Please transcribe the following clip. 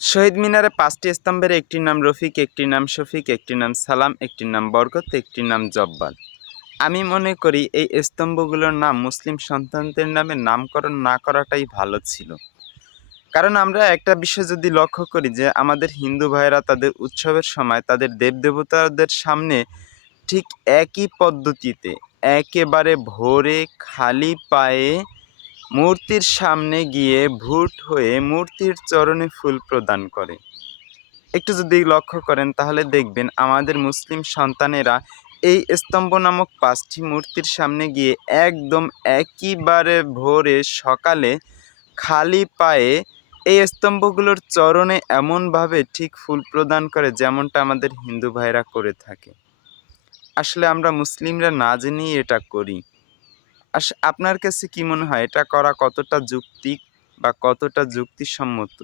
শহীদ মিনারে ৫টি স্তম্ভের একটির নাম রফিক, একটির নাম শফিক, একটির নাম সালাম, একটির নাম বরকত, একটির নাম জব্বার। আমি মনে করি এই স্তম্ভগুলোর নাম মুসলিম সন্তানদের নামে নামকরণ না করাটাই ভালো ছিল। কারণ আমরা একটা বিষয় যদি লক্ষ্য করি যে আমাদের হিন্দু ভাইয়েরা তাদের উৎসবের সময় তাদের দেবদেবতাদের সামনে ঠিক একই পদ্ধতিতে একেবারে ভোরে খালি পায়ে মূর্তির সামনে গিয়ে ভূত হয়ে মূর্তির চরণে ফুল প্রদান করে। একটু যদি লক্ষ্য করেন তাহলে দেখবেন আমাদের মুসলিম সন্তানেরা এই স্তম্ভ নামক ৫টি মূর্তির সামনে গিয়ে একদম একেবারে ভোরে সকালে খালি পায়ে এই স্তম্ভগুলোর চরণে এমনভাবে ঠিক ফুল প্রদান করে যেমনটা আমাদের হিন্দু ভাইরা করে থাকে। আসলে আমরা মুসলিমরা না জেনেই এটা করি। আপনার কাছে কি মনে হয় এটা করা কতটা যৌক্তিক বা কতটা যুক্তিসম্মত?